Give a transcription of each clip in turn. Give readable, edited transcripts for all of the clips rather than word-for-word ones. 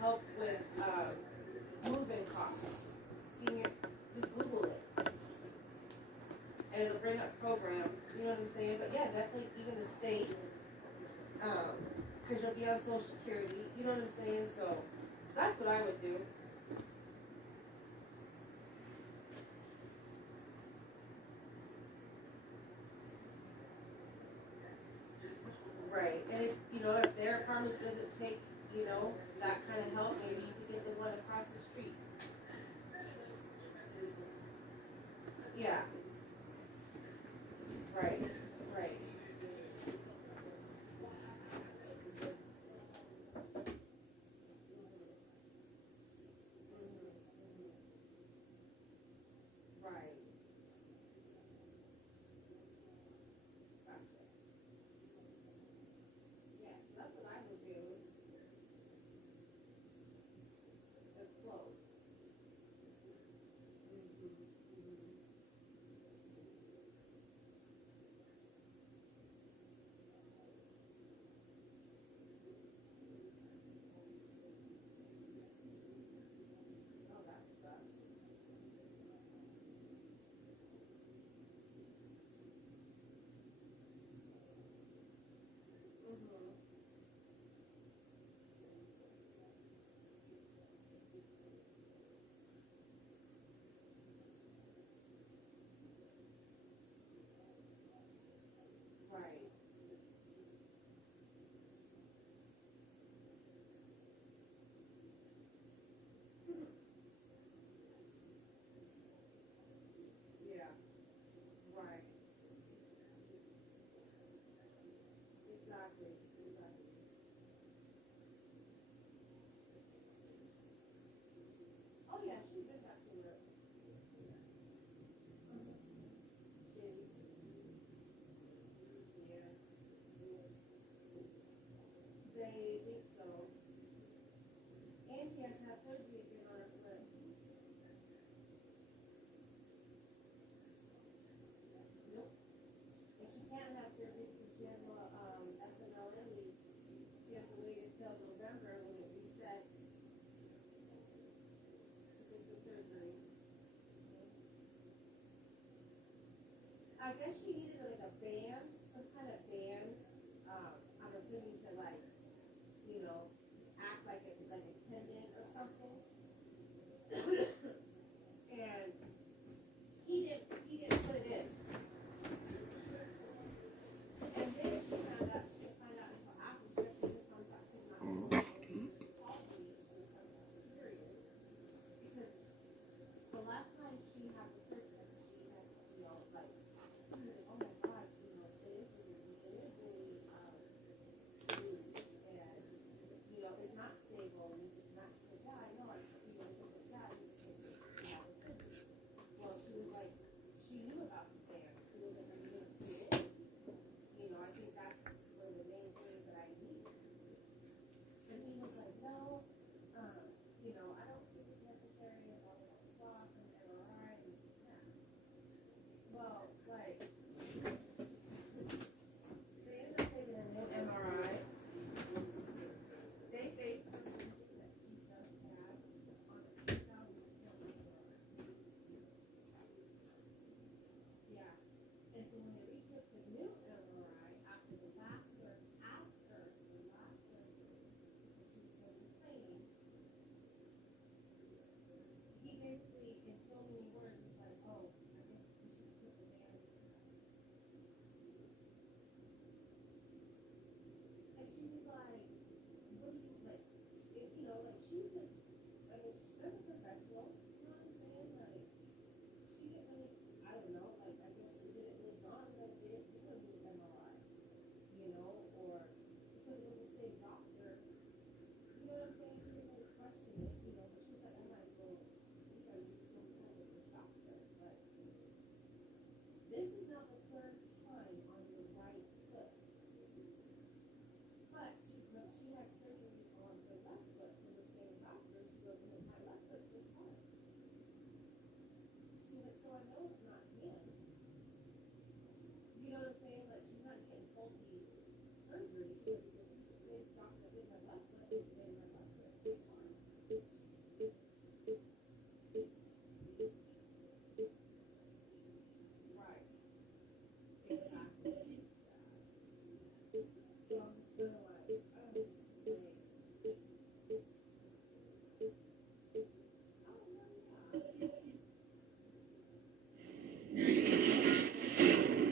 help with moving costs. Senior, just Google it. And it'll bring up programs, you know what I'm saying? But yeah, definitely even the state, because you'll be on Social Security, you know what I'm saying? So that's what I would do. Right, and if, you know, if their apartment doesn't take, you know, that kind of help, maybe you could get the one across the street. Yeah. Right, right. Right. Gotcha. Yes, that's what I would do. It's close. Oh, that sucks. Right. Yeah. Right. Exactly. Exactly. Oh yeah, she's been back to work. Shitty. Yeah. They think so. And she has to have surgery again on her foot. Nope. And she can't have surgery because she has a FMLA leave. She has to wait until November when it resets to get the surgery. I guess she needed like a band, some kind of band. I'm assuming to like, you know, act like a tendon or something. And he didn't put it in. And then she found out she didn't find out until after she just found out she's not called me period. Because the last time she had the surgery, she had, you know, like, oh my God, you know, they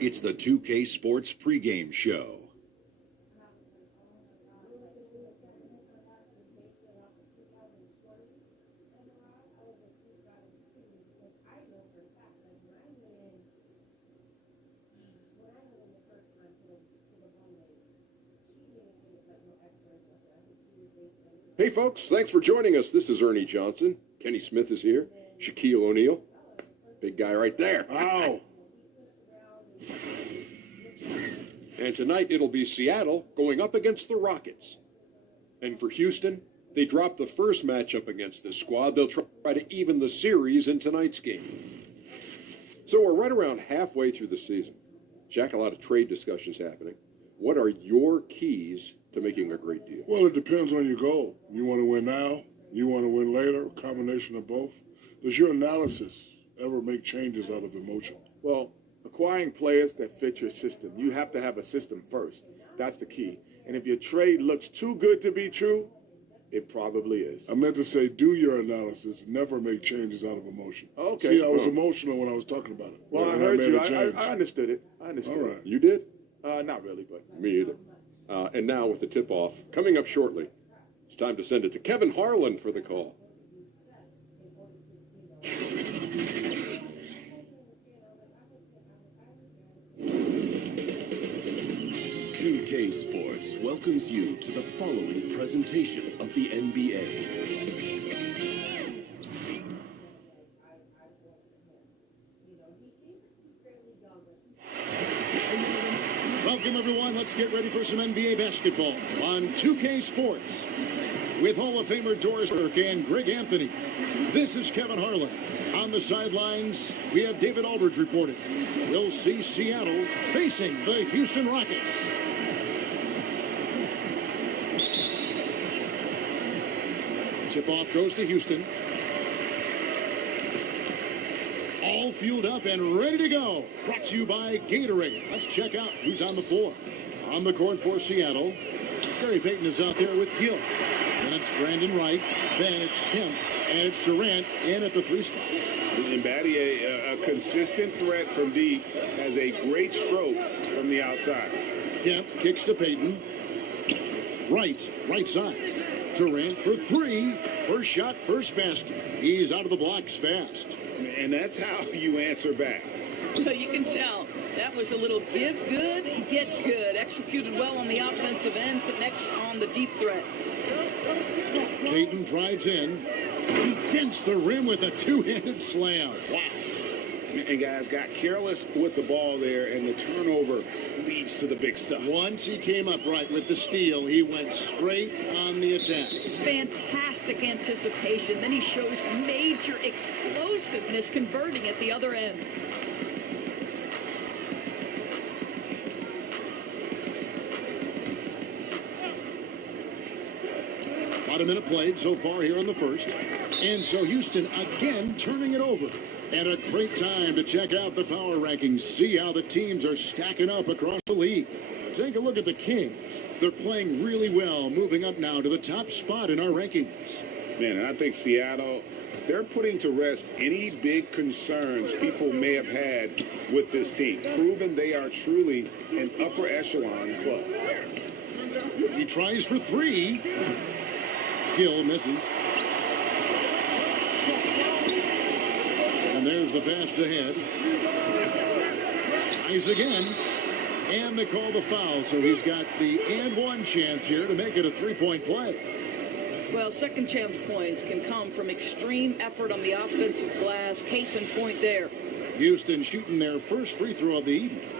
It's the 2K Sports pregame show. Hey folks, thanks for joining us. This is Ernie Johnson. Kenny Smith is here. Shaquille O'Neal. Big guy right there. Ow. And tonight it'll be Seattle going up against the Rockets. And for Houston, they dropped the first matchup against this squad. They'll try to even the series in tonight's game. So we're right around halfway through the season. Jack, a lot of trade discussions happening. What are your keys to making a great deal? Well, it depends on your goal. You want to win now? You want to win later? A combination of both? Does your analysis ever make changes out of emotion? Well, acquiring players that fit your system. You have to have a system first. That's the key. And if your trade looks too good to be true, it probably is. I meant to say, do your analysis, never make changes out of emotion. Okay. See, I was emotional when I was talking about it. Well, I heard you. I understood it. I understood All right. it. You did? Not really, but. Me either. And now with the tip-off coming up shortly, it's time to send it to Kevin Harlan for the call. 2K Sports welcomes you to the following presentation of the NBA. Welcome, everyone. Let's get ready for some NBA basketball on 2K Sports. With Hall of Famer Doris Burke and Greg Anthony, this is Kevin Harlan. On the sidelines, we have David Aldridge reporting. We'll see Seattle facing the Houston Rockets. Tip-off goes to Houston. All fueled up and ready to go. Brought to you by Gatorade. Let's check out who's on the floor. On the court for Seattle, Gary Payton is out there with Gill. That's Brandon Wright. Then it's Kemp. And it's Durant in at the 3 spot. And Batty, a consistent threat from deep, has a great stroke from the outside. Kemp kicks to Payton. Right side. Durant for 3. First shot, first basket. He's out of the blocks fast. And that's how you answer back. Well, you can tell that was a little give good, get good. Executed well on the offensive end, connects on the deep threat. Payton drives in. He dents the rim with a two-handed slam. Wow. And guys got careless with the ball there, and the turnover leads to the big stuff. Once he came up right with the steal, he went straight on the attack. Fantastic anticipation. Then he shows major explosiveness converting at the other end. About a minute played so far here in the first. And so Houston again turning it over. And a great time to check out the power rankings. See how the teams are stacking up across the league. Take a look at the Kings. They're playing really well, moving up now to the top spot in our rankings. Man, and I think Seattle, they're putting to rest any big concerns people may have had with this team. Proven they are truly an upper echelon club. He tries for 3. Gill misses. And there's the pass to Head. Tries again. And they call the foul, so he's got the and one chance here to make it a 3-point play. Well, second chance points can come from extreme effort on the offensive glass. Case in point there. Houston shooting their first free throw of the evening.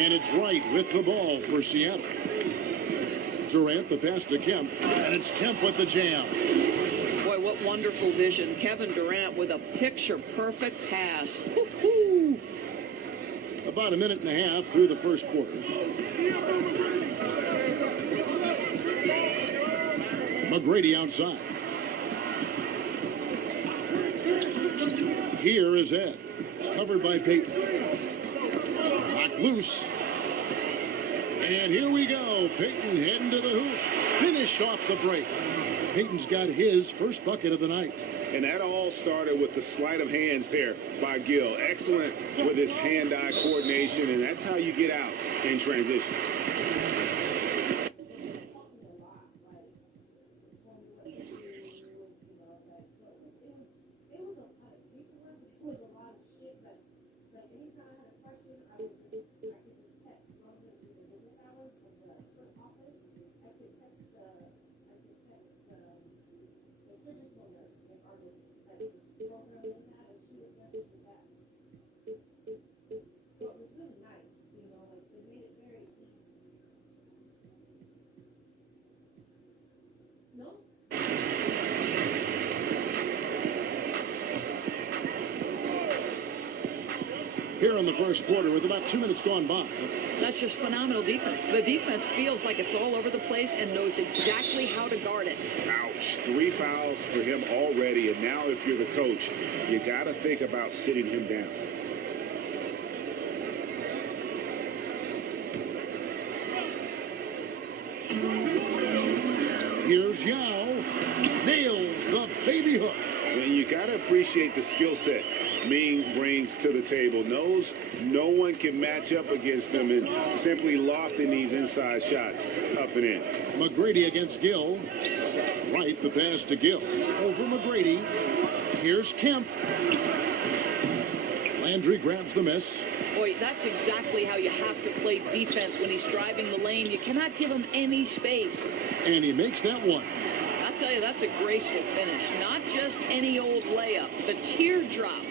And it's right with the ball for Seattle. Durant, the pass to Kemp, and it's Kemp with the jam. Boy, what wonderful vision. Kevin Durant with a picture-perfect pass. Woo-hoo. About a minute and a half through the first quarter. McGrady outside. Here is Ed, covered by Payton. Knocked loose. And here we go. Peyton heading to the hoop. Finished off the break. Peyton's got his first bucket of the night. And that all started with the sleight of hands there by Gill. Excellent with his hand-eye coordination, and that's how you get out in transition. Here in the first quarter with about 2 minutes gone by. That's just phenomenal defense. The defense feels like it's all over the place and knows exactly how to guard it. Ouch. 3 fouls for him already, and now if you're the coach, you got to think about sitting him down. Here's Yao. Nails the baby hook. And you got to appreciate the skill set Ming brings to the table. Knows no one can match up against him, and simply lofting these inside shots up and in. McGrady against Gill. Right, the pass to Gill. Over McGrady. Here's Kemp. Landry grabs the miss. Boy, that's exactly how you have to play defense when he's driving the lane. You cannot give him any space. And he makes that one. I'll tell you, that's a graceful finish. Not just any old layup. The teardrop.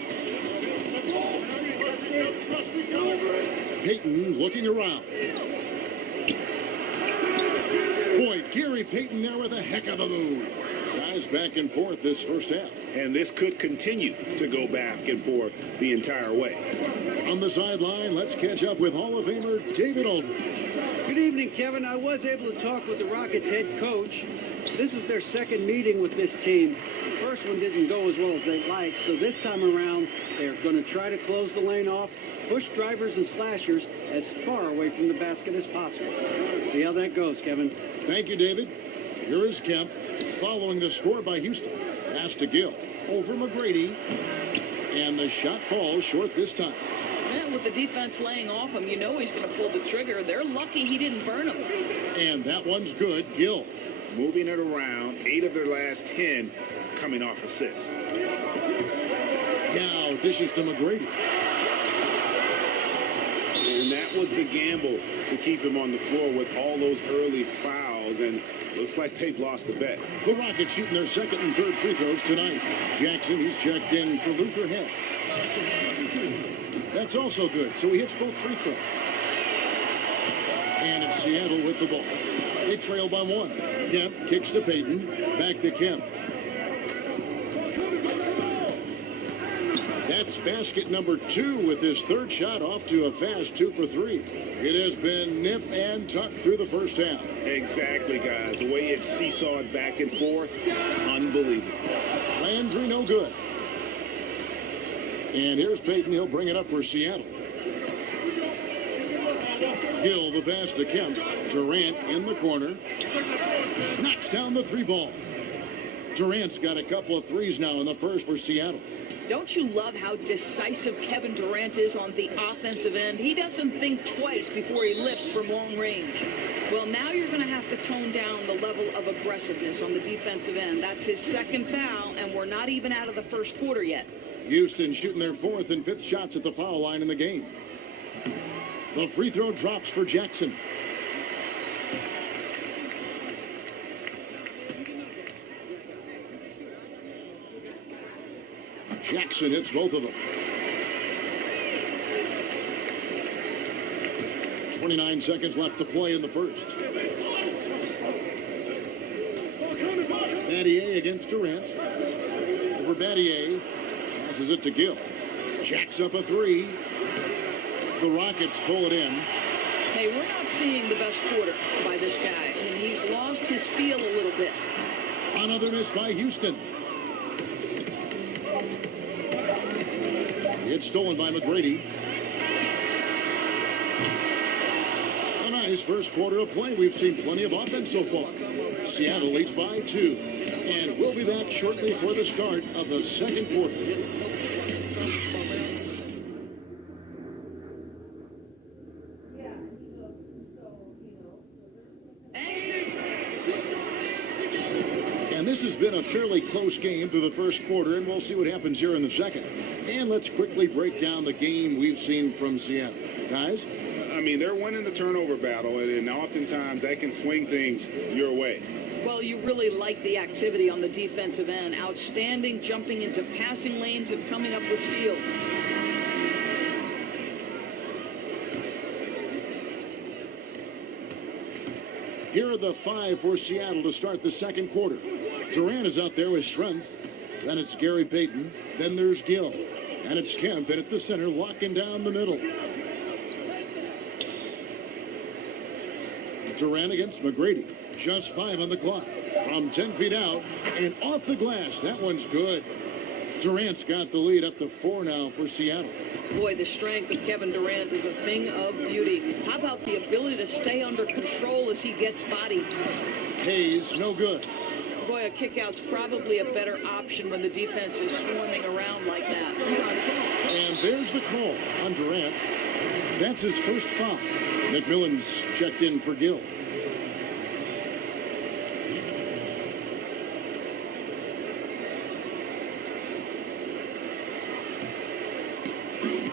Peyton looking around. Boy, Gary Payton there with a heck of a move. Guys back and forth this first half. And this could continue to go back and forth the entire way. On the sideline, let's catch up with Hall of Famer David Aldridge. Good evening, Kevin. I was able to talk with the Rockets head coach. This is their second meeting with this team. The first one didn't go as well as they'd like, so this time around, they're going to try to close the lane off, push drivers and slashers as far away from the basket as possible. See how that goes, Kevin. Thank you, David. Here is Kemp, following the score by Houston. Pass to Gill. Over McGrady. And the shot falls short this time. And with the defense laying off him, you know he's going to pull the trigger. They're lucky he didn't burn him. And that one's good. Gill. Moving it around, 8 of their last 10 coming off assists. Now dishes to McGrady. And that was the gamble to keep him on the floor with all those early fouls, and looks like they've lost the bet. The Rockets shooting their second and third free throws tonight. Jackson, he's checked in for Luther Head. That's also good, so he hits both free throws. And it's Seattle with the ball. They trail by 1. Kemp kicks to Peyton. Back to Kemp. That's basket number 2 with his third shot off to a fast 2 for 3. It has been nip and tuck through the first half. Exactly, guys. The way it's seesawed back and forth, unbelievable. Landry no good. And here's Peyton. He'll bring it up for Seattle. Gill the pass to Kemp. Durant in the corner. Knocks down the 3 ball. Durant's got a couple of threes now in the first for Seattle. Don't you love how decisive Kevin Durant is on the offensive end? He doesn't think twice before he lifts from long range. Well, now you're going to have to tone down the level of aggressiveness on the defensive end. That's his second foul, and we're not even out of the first quarter yet. Houston shooting their 4th and 5th shots at the foul line in the game. The free throw drops for Jackson. Jackson hits both of them. 29 seconds left to play in the first. Battier against Durant. Over Battier. Passes it to Gill. Jacks up a 3. The Rockets pull it in. Hey, we're not seeing the best quarter by this guy, and he's lost his feel a little bit. Another miss by Houston. It's stolen by McGrady. A nice this first quarter of play, we've seen plenty of offense so far. Seattle leads by 2. And we'll be back shortly for the start of the second quarter. And this has been a fairly close game through the first quarter, and we'll see what happens here in the second. And let's quickly break down the game we've seen from Seattle. Guys? I mean, they're winning the turnover battle, and oftentimes that can swing things your way. Well, you really like the activity on the defensive end. Outstanding jumping into passing lanes and coming up with steals. Here are the 5 for Seattle to start the second quarter. Durant is out there with strength. Then it's Gary Payton. Then there's Gill. And it's Kemp in at the center, locking down the middle. Durant against McGrady. Just 5 on the clock. From 10 feet out and off the glass. That one's good. Durant's got the lead up to 4 now for Seattle. Boy, the strength of Kevin Durant is a thing of beauty. How about the ability to stay under control as he gets bodied? Hayes, no good. Boy, a kickout's probably a better option when the defense is swarming around like that. And there's the call on Durant. That's his first foul. McMillan's checked in for Gill.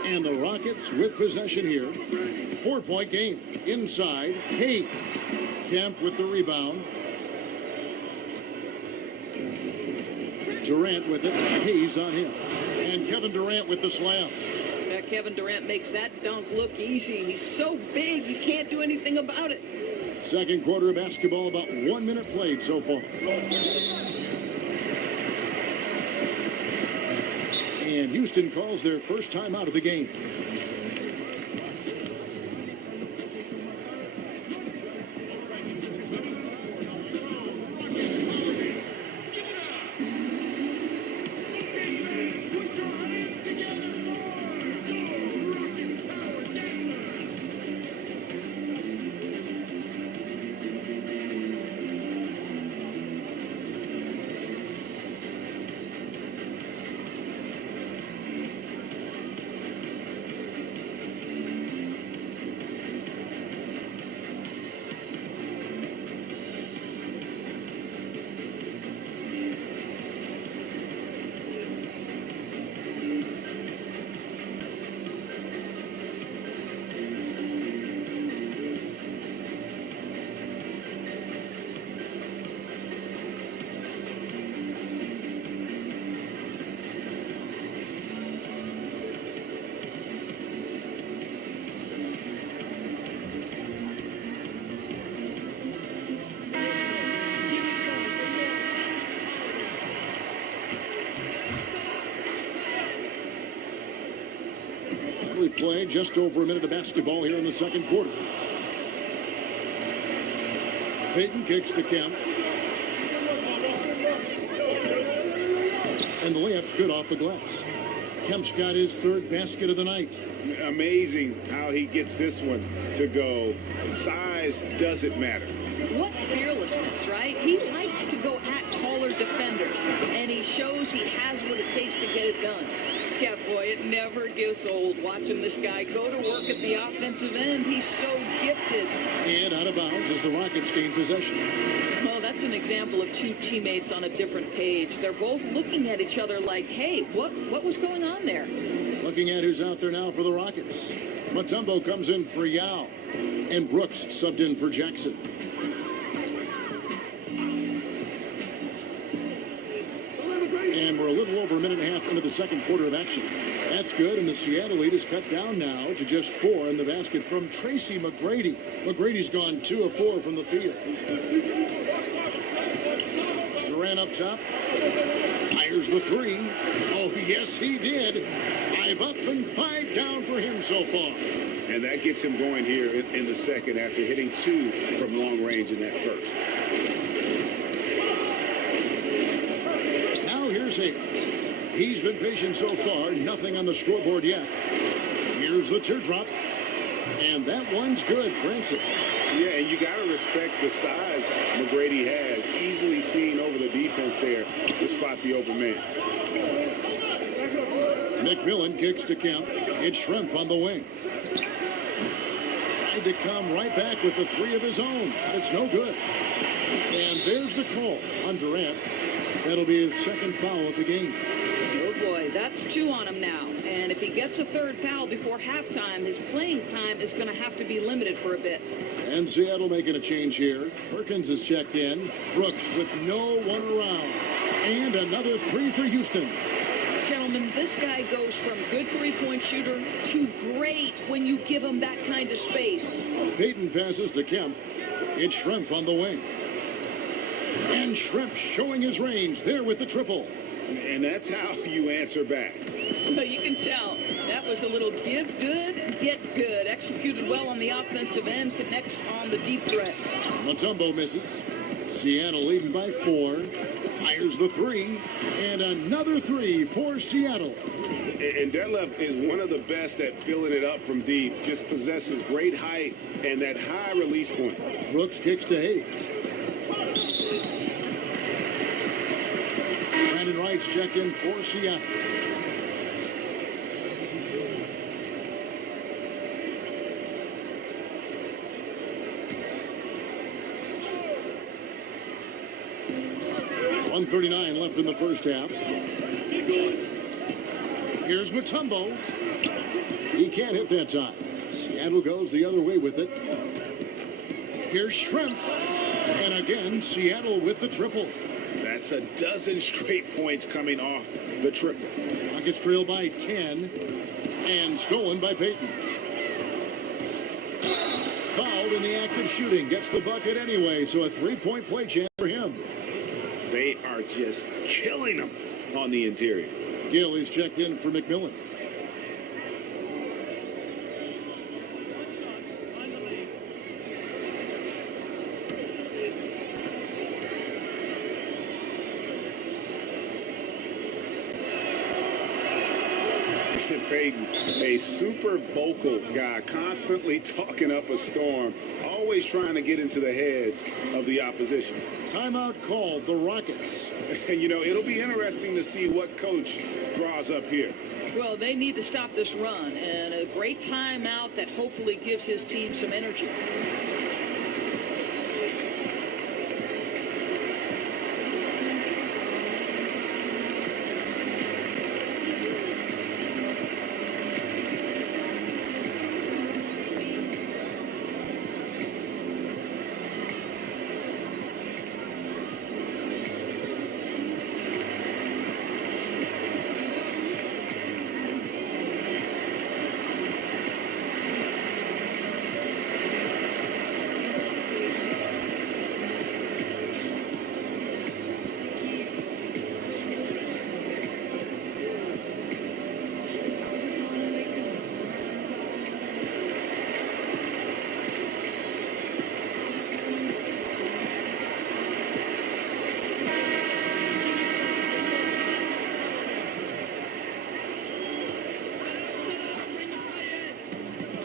And the Rockets with possession here. 4-point game. Inside, Hayes. Kemp with the rebound. Durant with it. Hayes on him. And Kevin Durant with the slam. Yeah, Kevin Durant makes that dunk look easy. He's so big, you can't do anything about it. Second quarter of basketball, about 1 minute played so far. And Houston calls their first time out of the game. We play just over a minute of basketball here in the second quarter. Payton kicks to Kemp. And the layup's good off the glass. Kemp's got his third basket of the night. Amazing how he gets this one to go. Size doesn't matter. What fearlessness, right? He likes to go at taller defenders, and he shows he has what it takes to get it done. Yeah, boy, it never gets old watching this guy go to work at the offensive end. He's so gifted. And out of bounds as the Rockets gain possession. Well, that's an example of two teammates on a different page. They're both looking at each other like, hey, what was going on there? Looking at who's out there now for the Rockets. Mutombo comes in for Yao. And Brooks subbed in for Jackson. And we're a little over a minute and a half into the second quarter of action. That's good, and the Seattle lead is cut down now to just 4 in the basket from Tracy McGrady. McGrady's gone 2 of 4 from the field. Durant up top. Fires the 3. Oh, yes, he did. 5 up and 5 down for him so far. And that gets him going here in the second after hitting 2 from long range in that first. Here's Hayes. He's been patient so far. Nothing on the scoreboard yet. Here's the teardrop. And that one's good, Francis. Yeah, and you got to respect the size McGrady has. Easily seen over the defense there to spot the open man. McMillan kicks to Kemp. It's Schrempf on the wing. Tried to come right back with the three of his own. It's no good. And there's the call on Durant. That'll be his second foul of the game. Oh boy, that's 2 on him now. And if he gets a third foul before halftime, his playing time is going to have to be limited for a bit. And Seattle making a change here. Perkins is checked in. Brooks with no one around. And another three for Houston. Gentlemen, this guy goes from good three-point shooter to great when you give him that kind of space. Payton passes to Kemp. It's Schrempf on the wing. And Schrempf showing his range there with the triple. And that's how you answer back. Well, you can tell that was a little give good, get good. Executed well on the offensive end, connects on the deep threat. Mutombo misses. Seattle leading by 4. Fires the three. And another three for Seattle. And Detlef is one of the best at filling it up from deep. Just possesses great height and that high release point. Brooks kicks to Hayes. Brandon Wright's checked in for Seattle. .139 left in the first half. Here's Mutombo. He can't hit that time. Seattle goes the other way with it. Here's Schrempf. And again, Seattle with the triple. That's a dozen straight points coming off the triple. Rockets trail by 10. And stolen by Payton. Fouled in the act of shooting. Gets the bucket anyway, so a three-point play chance for him. They are just killing them on the interior. Gill is checked in for McMillan. Payton, a super vocal guy, constantly talking up a storm, always trying to get into the heads of the opposition. Timeout called, the Rockets. And, you know, it'll be interesting to see what coach draws up here. Well, they need to stop this run, and a great timeout that hopefully gives his team some energy.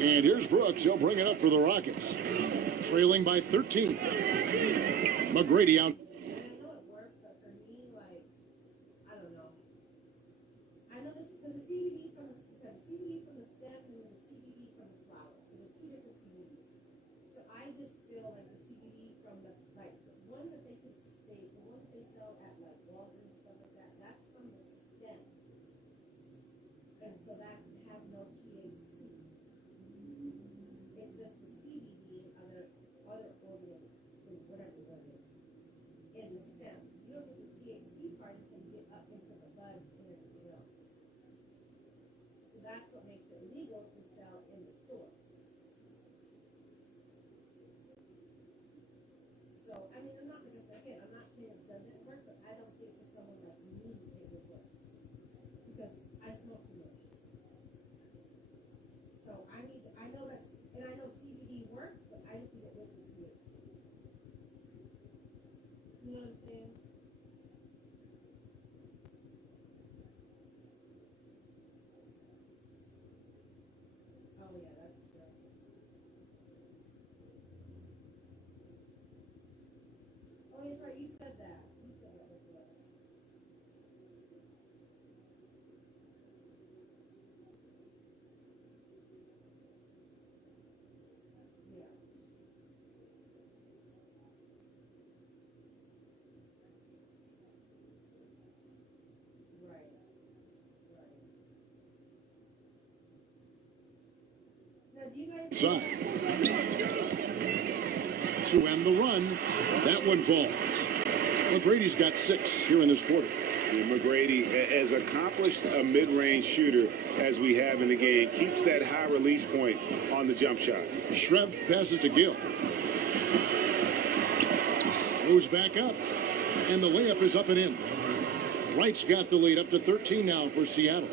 And here's Brooks. He'll bring it up for the Rockets. Trailing by 13. McGrady out. Side. To end the run. That one falls. McGrady's got 6 here in this quarter. And McGrady, as accomplished a mid-range shooter as we have in the game, keeps that high release point on the jump shot. Schrempf passes to Gill. Moves back up. And the layup is up and in. Wright's got the lead up to 13 now for Seattle.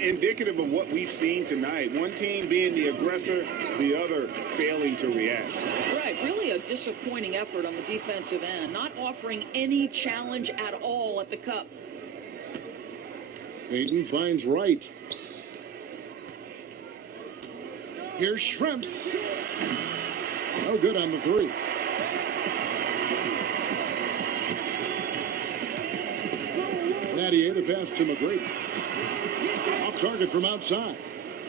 Indicative of what we've seen tonight. One team being the aggressor, the other failing to react. Right, really a disappointing effort on the defensive end, not offering any challenge at all at the cup. Payton finds Wright. Here's Schrempf. No good on the 3. Nattier, the pass to McGrady. Off target from outside.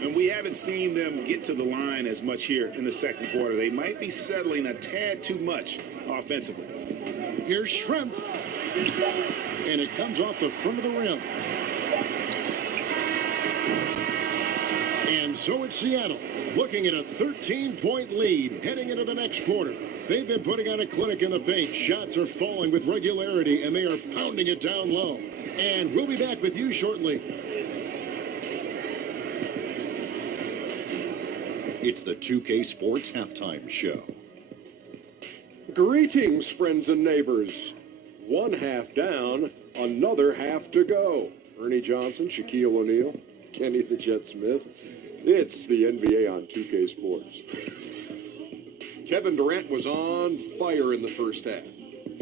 And we haven't seen them get to the line as much here in the second quarter. They might be settling a tad too much offensively. Here's Schrempf. And it comes off the front of the rim. And so it's Seattle, looking at a 13-point lead heading into the next quarter. They've been putting on a clinic in the paint. Shots are falling with regularity, and they are pounding it down low. And we'll be back with you shortly. It's the 2K Sports Halftime Show. Greetings, friends and neighbors. One half down, another half to go. Ernie Johnson, Shaquille O'Neal, Kenny the Jet Smith. It's the NBA on 2K Sports. Kevin Durant was on fire in the first half.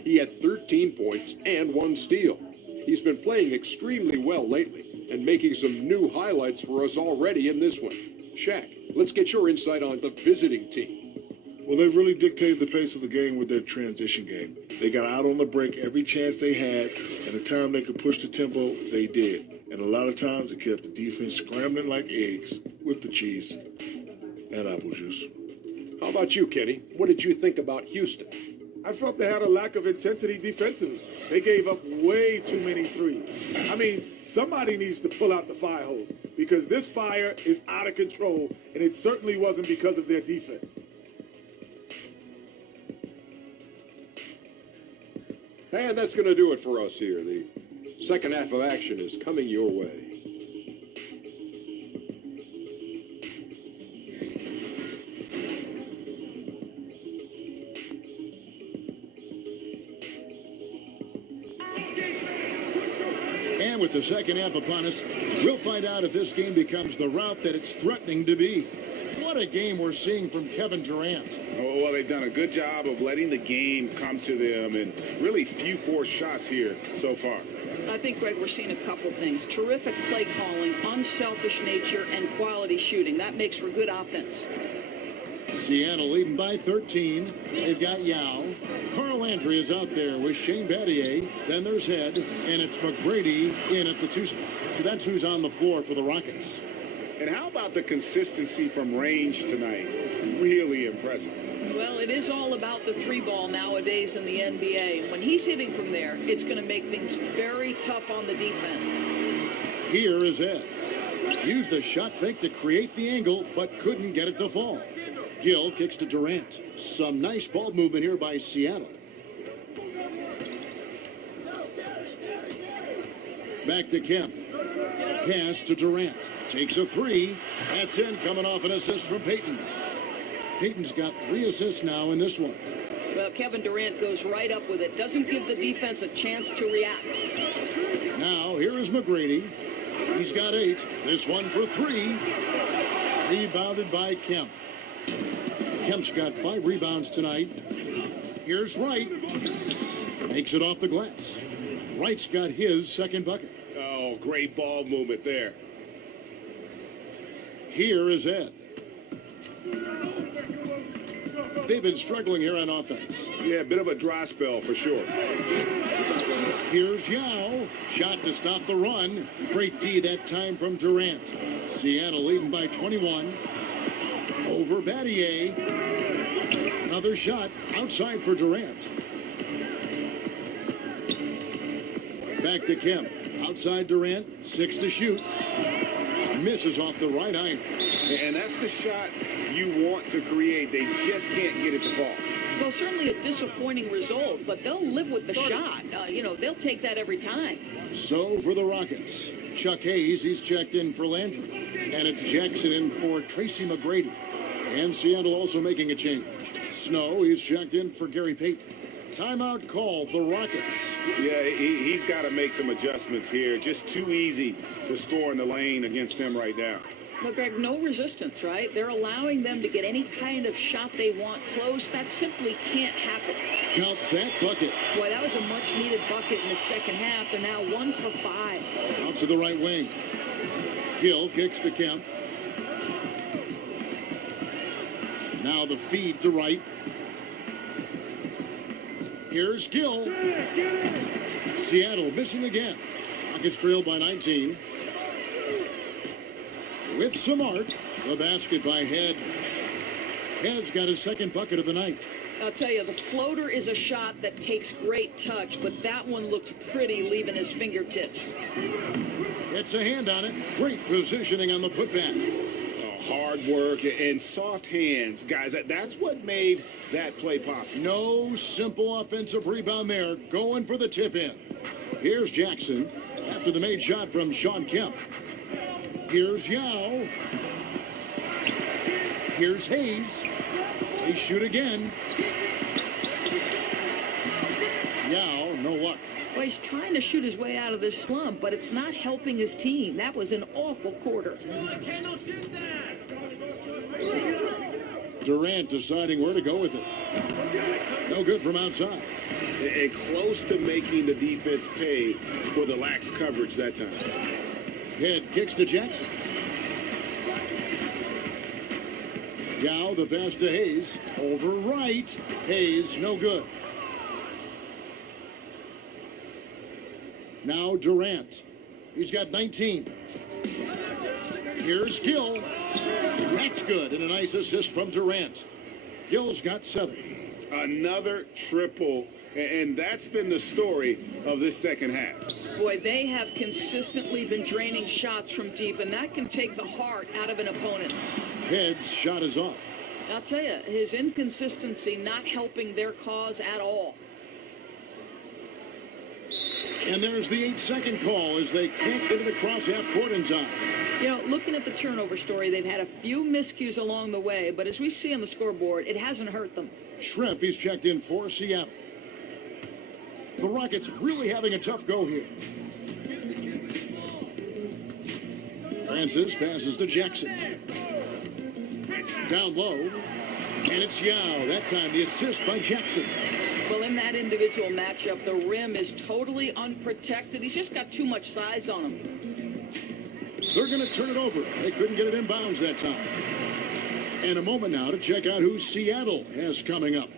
He had 13 points and 1 steal. He's been playing extremely well lately and making some new highlights for us already in this one. Shaq, let's get your insight on the visiting team. Well, they really dictated the pace of the game with their transition game. They got out on the break every chance they had, and the time they could push the tempo, they did. And a lot of times, it kept the defense scrambling like eggs with the cheese and apple juice. How about you, Kenny? What did you think about Houston? I felt they had a lack of intensity defensively. They gave up way too many threes. I mean, somebody needs to pull out the fire hose because this fire is out of control, and it certainly wasn't because of their defense. And that's going to do it for us here. The second half of action is coming your way. And with the second half upon us, we'll find out if this game becomes the route that it's threatening to be. What a game we're seeing from Kevin Durant. Oh, well, they've done a good job of letting the game come to them and really few forced shots here so far. I think, Greg, we're seeing a couple things. Terrific play calling, unselfish nature, and quality shooting. That makes for good offense. Seattle leading by 13. They've got Yao. Carl Landry is out there with Shane Battier. Then there's Head, and it's McGrady in at the 2 spot. So that's who's on the floor for the Rockets. And how about the consistency from range tonight? Really impressive. Well, it is all about the 3 ball nowadays in the NBA. When he's hitting from there, it's going to make things very tough on the defense. Here is Ed. Used the shot fake to create the angle, but couldn't get it to fall. Gill kicks to Durant. Some nice ball movement here by Seattle. Back to Kemp. Pass to Durant. Takes a 3. That's in, coming off an assist from Payton. Payton's got 3 assists now in this one. Well, Kevin Durant goes right up with it. Doesn't give the defense a chance to react. Now, here is McGrady. He's got 8. This one for 3. Rebounded by Kemp. Kemp's got 5 rebounds tonight. Here's Wright. Makes it off the glass. Wright's got his second bucket. Oh, great ball movement there. Here is Ed. They've been struggling here on offense. Yeah, a bit of a dry spell for sure. Here's Yao. Shot to stop the run. Great D that time from Durant. Seattle leading by 21. Over Battier. Another shot outside for Durant. Back to Kemp. Outside Durant. 6 to shoot. misses off the right iron. And that's the shot you want to create. They just can't get it to fall. Well, certainly a disappointing result, but they'll live with the shot. They'll take that every time. So for the Rockets, Chuck Hayes, he's checked in for Landry. And it's Jackson in for Tracy McGrady. And Seattle also making a change. Snow, he's checked in for Gary Payton. Timeout call, the Rockets. Yeah, he's got to make some adjustments here. Just too easy to score in the lane against them right now. Well, Greg, no resistance, right? They're allowing them to get any kind of shot they want close. That simply can't happen. Count that bucket. Boy, that was a much-needed bucket in the second half. They're now 1 for 5. Out to the right wing. Gill kicks to Kemp. Now the feed to Wright. Here's Gill. Seattle missing again. Rockets trailed by 19. With some art, the basket by Head. Head's got his second bucket of the night. I'll tell you, the floater is a shot that takes great touch, but that one looked pretty leaving his fingertips. It's a hand on it. Great positioning on the putback. Hard work and soft hands, guys. That's what made that play possible. No simple offensive rebound there. Going for the tip in. Here's Jackson after the made shot from Sean Kemp. Here's Yao. Here's Hayes. They shoot again. Yao, no luck. Well, he's trying to shoot his way out of this slump, but it's not helping his team. That was an awful quarter. Durant deciding where to go with it. No good from outside. And close to making the defense pay for the lax coverage that time. Head kicks to Jackson. Yao, the pass to Hayes. Over right. Hayes, no good. Now Durant. He's got 19. Here's Gill. That's good. And a nice assist from Durant. Gill's got 7. Another triple. And that's been the story of this second half. Boy, they have consistently been draining shots from deep, and that can take the heart out of an opponent. Head's shot is off. I'll tell you, his inconsistency not helping their cause at all. And there's the 8-second call as they can't get it across half court in time. Looking at the turnover story, they've had a few miscues along the way, but as we see on the scoreboard, it hasn't hurt them. Shrimp, he's checked in for Seattle. The Rockets really having a tough go here. Francis passes to Jackson. Down low. And it's Yao. That time the assist by Jackson. Well, in that individual matchup, the rim is totally unprotected. He's just got too much size on him. They're going to turn it over. They couldn't get it in bounds that time. And a moment now to check out who Seattle has coming up.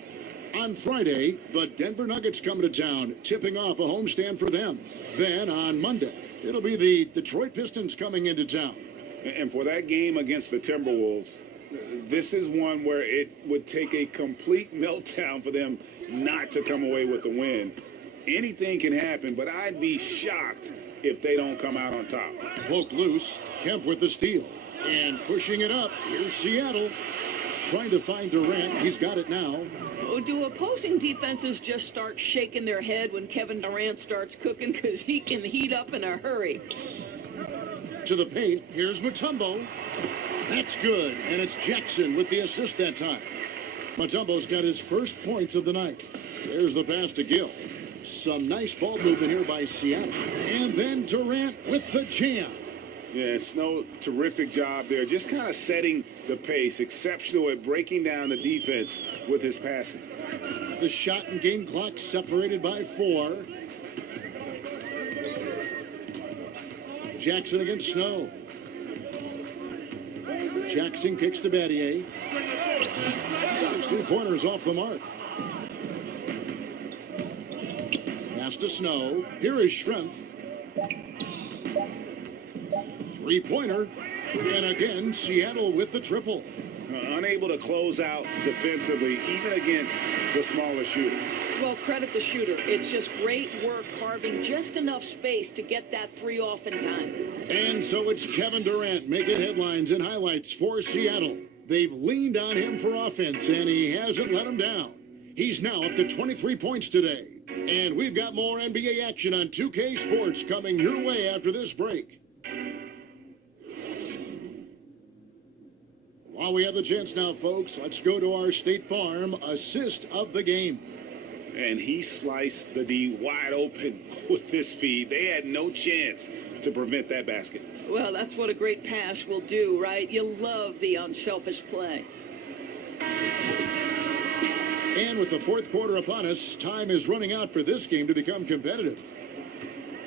On Friday, the Denver Nuggets come to town, tipping off a homestand for them. Then on Monday, it'll be the Detroit Pistons coming into town. And for that game against the Timberwolves, this is one where it would take a complete meltdown for them not to come away with the win. Anything can happen, but I'd be shocked if they don't come out on top. Poke loose, Kemp with the steal. And pushing it up, here's Seattle. Trying to find Durant. He's got it now. Oh, do opposing defenses just start shaking their head when Kevin Durant starts cooking? Because he can heat up in a hurry. To the paint, here's Mutombo. That's good, and it's Jackson with the assist that time. Mutombo's got his first points of the night. There's the pass to Gill. Some nice ball movement here by Seattle. And then Durant with the jam. Yeah, Snow, terrific job there. Just kind of setting the pace. Exceptional at breaking down the defense with his passing. The shot and game clock separated by 4. Jackson against Snow. Jackson kicks to Battier. There's 3-pointers off the mark. Pass to Snow. Here is Schrempf. 3-pointer. And again, Seattle with the triple. Unable to close out defensively, even against the smaller shooter. Well, credit the shooter. It's just great work carving just enough space to get that 3 off in time. And so it's Kevin Durant making headlines and highlights for Seattle. They've leaned on him for offense, and he hasn't let them down. He's now up to 23 points today. And we've got more NBA action on 2K Sports coming your way after this break. While we have the chance now, folks, let's go to our State Farm assist of the game. And he sliced the D wide open with this feed. They had no chance to prevent that basket. Well, that's what a great pass will do, right? You love the unselfish play. And with the fourth quarter upon us, time is running out for this game to become competitive.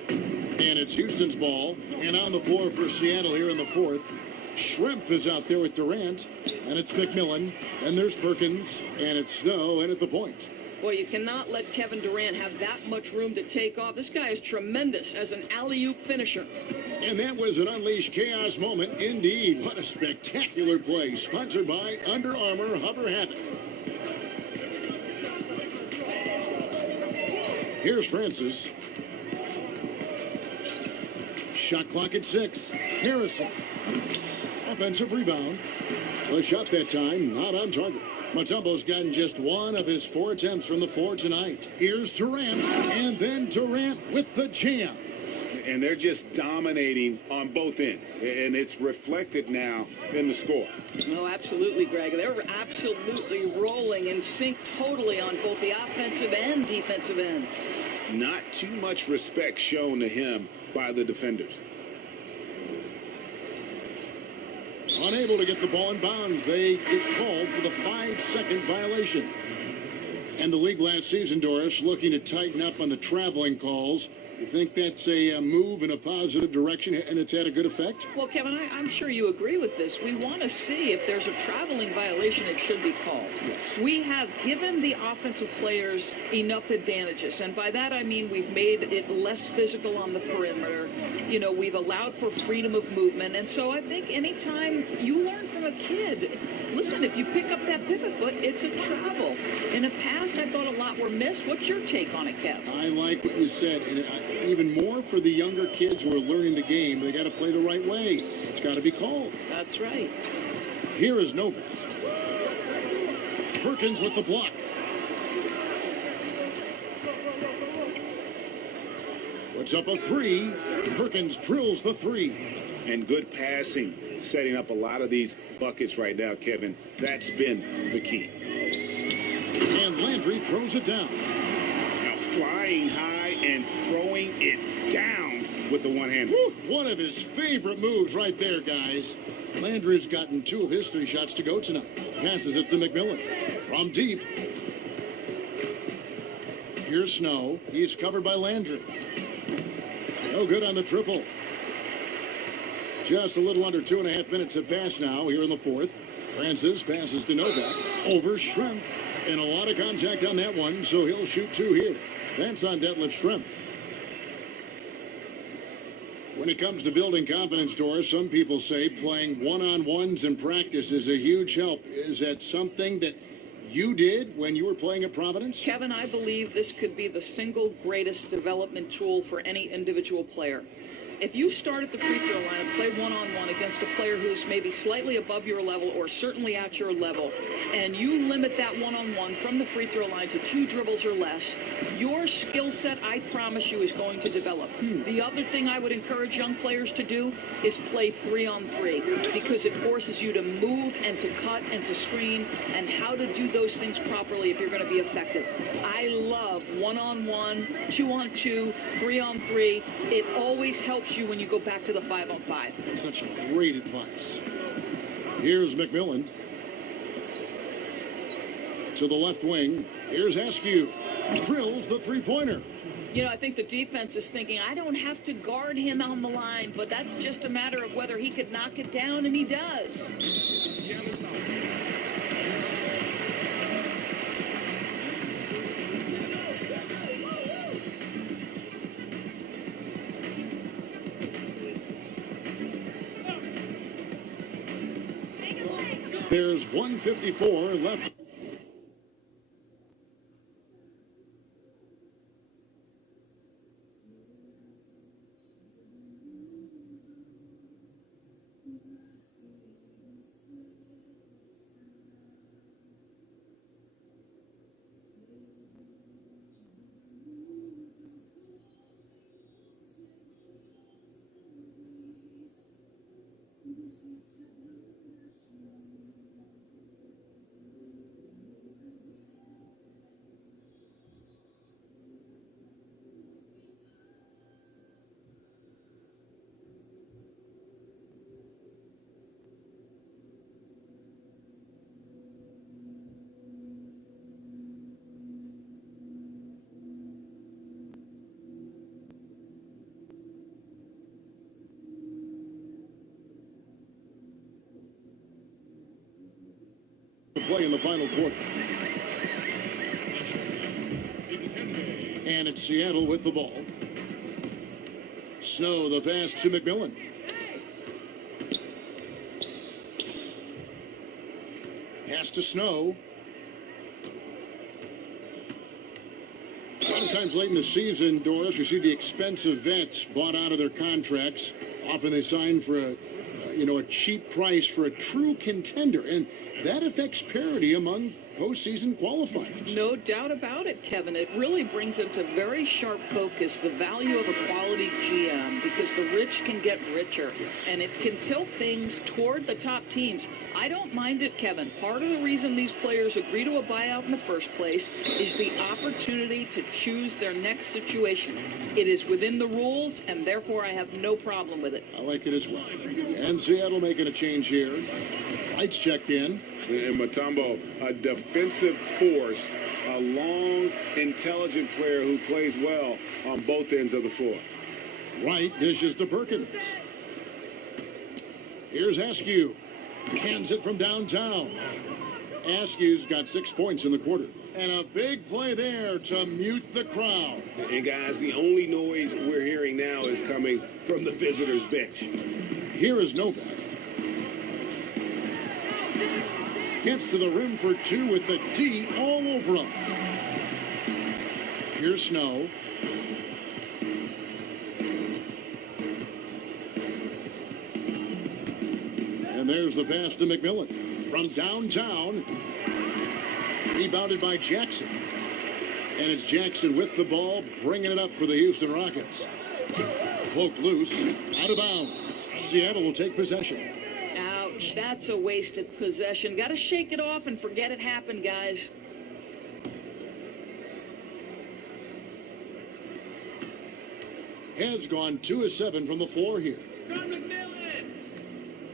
And it's Houston's ball, and on the floor for Seattle here in the fourth. Schrempf is out there with Durant, and it's McMillan, and there's Perkins, and it's Snow, and at the point. Well, you cannot let Kevin Durant have that much room to take off. This guy is tremendous as an alley-oop finisher. And that was an unleashed chaos moment indeed. What a spectacular play, sponsored by Under Armour Hover Habit. Here's Francis. Shot clock at 6. Harrison. Offensive rebound. A shot that time, not on target. Mutombo's gotten just one of his 4 attempts from the floor tonight. Here's Durant, and then Durant with the jam. And they're just dominating on both ends. And it's reflected now in the score. No, absolutely, Greg. They're absolutely rolling in sync totally on both the offensive and defensive ends. Not too much respect shown to him by the defenders. Unable to get the ball in bounds, they get called for the 5-second violation. And the league last season, Doris, looking to tighten up on the traveling calls. You think that's a move in a positive direction, and it's had a good effect? Well, Kevin, I'm sure you agree with this. We want to see if there's a traveling violation, it should be called. Yes. We have given the offensive players enough advantages, and by that I mean we've made it less physical on the perimeter. You know, we've allowed for freedom of movement, and so I think anytime you learn from a kid, listen, if you pick up that pivot foot, it's a travel. In the past, I thought a lot were missed. What's your take on it, Kev? I like what you said, and even more for the younger kids who are learning the game. They got to play the right way. It's got to be called. That's right. Here is Novak. Perkins with the block. Puts up a 3. Perkins drills the 3. And good passing, setting up a lot of these buckets right now, Kevin. That's been the key. And Landry throws it down. Now flying high and throwing it down with the one-hander. One of his favorite moves right there, guys. Landry's gotten 2 of his 3 shots to go tonight. Passes it to McMillan. From deep. Here's Snow. He's covered by Landry. No good on the triple. Just a little under 2.5 minutes have passed now here in the fourth. Francis passes to Novak. Over Schrempf. And a lot of contact on that one, so he'll shoot 2 here. That's on Detlef Schrempf. When it comes to building confidence, Doris, some people say playing one-on-ones in practice is a huge help. Is that something that you did when you were playing at Providence? Kevin, I believe this could be the single greatest development tool for any individual player. If you start at the free throw line and play one-on-one against a player who's maybe slightly above your level or certainly at your level, and you limit that one-on-one from the free throw line to 2 dribbles or less, your skill set, I promise you, is going to develop. The other thing I would encourage young players to do is play 3-on-3 because it forces you to move and to cut and to screen and how to do those things properly if you're going to be effective. I love one-on-one, 2-on-2, 3-on-3. It always helps you when you go back to the 5-on-5. Such great advice. Here's McMillan. To the left wing. Here's Askew. Drills the 3-pointer. You know, I think the defense is thinking, I don't have to guard him on the line, but that's just a matter of whether he could knock it down, and he does. There's 154 left. Play in the final quarter. And it's Seattle with the ball. Snow, the pass to McMillan. Pass to Snow. Sometimes late in the season, Doris, we see the expensive vets bought out of their contracts. Often they sign for a cheap price for a true contender, and that affects parity among postseason qualifiers. No doubt about it, Kevin. It really brings into very sharp focus the value of a quality GM, because the rich can get richer, and it can tilt things toward the top teams. I don't mind it, Kevin. Part of the reason these players agree to a buyout in the first place is the opportunity to choose their next situation. It is within the rules, and therefore I have no problem with it. I like it as well. And Seattle making a change here. Lights checked in. And Mutombo, a defensive force, a long, intelligent player who plays well on both ends of the floor. Wright dishes to Perkins. Here's Askew. Hands it from downtown. Askew's got 6 points in the quarter. And a big play there to mute the crowd. And guys, the only noise we're hearing now is coming from the visitors' bench. Here is Novak. Gets to the rim for two with the D all over him. Here's Snow. And there's the pass to McMillan. From downtown. Rebounded by Jackson. And it's Jackson with the ball, bringing it up for the Houston Rockets. Poked loose, out of bounds. Seattle will take possession. Ouch, that's a wasted possession. Got to shake it off and forget it happened, guys. Has gone 2 of 7 from the floor here.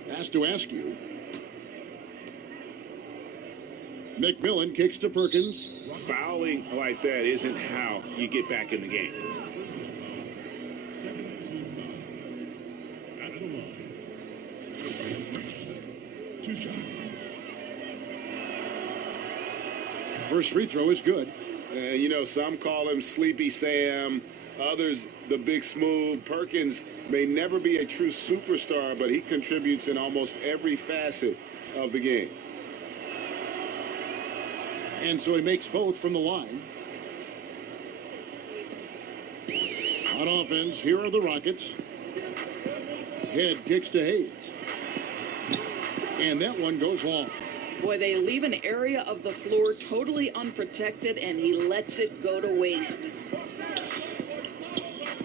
Pass to Askew. McMillan kicks to Perkins. Fouling like that isn't how you get back in the game. First free throw is good. Some call him Sleepy Sam, others the Big Smooth. Perkins may never be a true superstar, but he contributes in almost every facet of the game. And so he makes both from the line. On offense, here are the Rockets. Head kicks to Hayes. And that one goes long. Boy, they leave an area of the floor totally unprotected, and he lets it go to waste.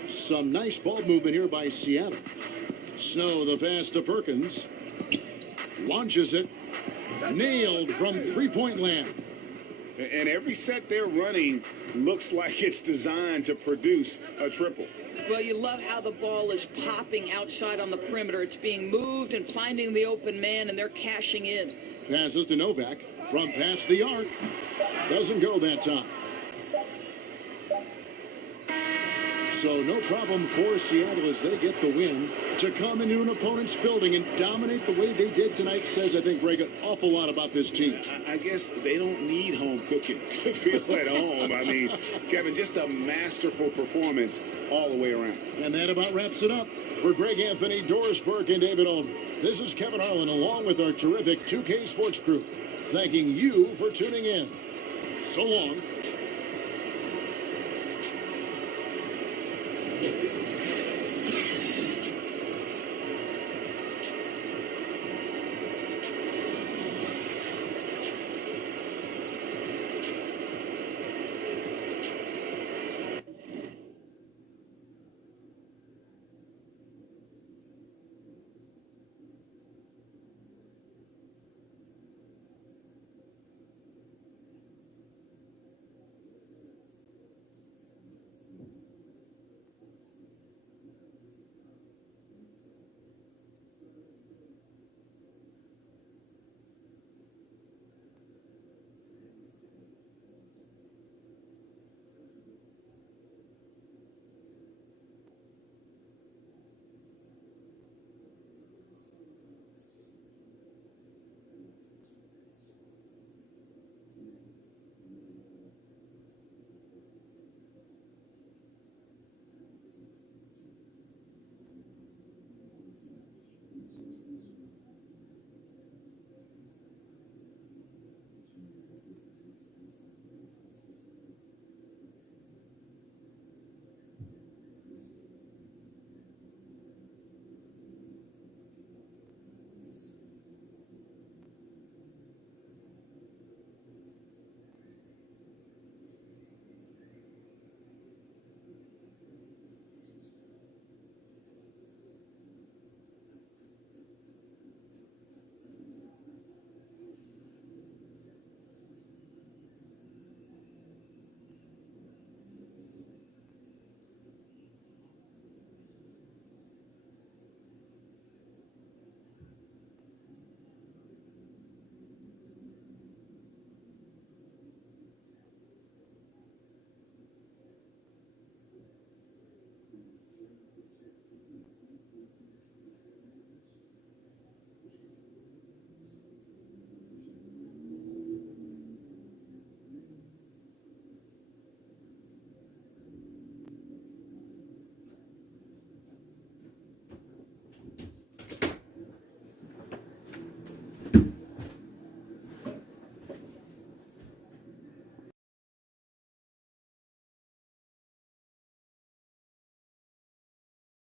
Some nice ball movement here by Seattle. Snow, the pass to Perkins. Launches it. Nailed from three-point land. And every set they're running looks like it's designed to produce a triple. Well, you love how the ball is popping outside on the perimeter. It's being moved and finding the open man, and they're cashing in. Passes to Novak from past the arc. Doesn't go that time. So no problem for Seattle as they get the win. To come into an opponent's building and dominate the way they did tonight says, I think, Greg, an awful lot about this team. I guess they don't need home cooking to feel at home. I mean, Kevin, just a masterful performance all the way around. And that about wraps it up. For Greg Anthony, Doris Burke, and David Aldrin, this is Kevin Harlan along with our terrific 2K Sports crew, thanking you for tuning in. So long.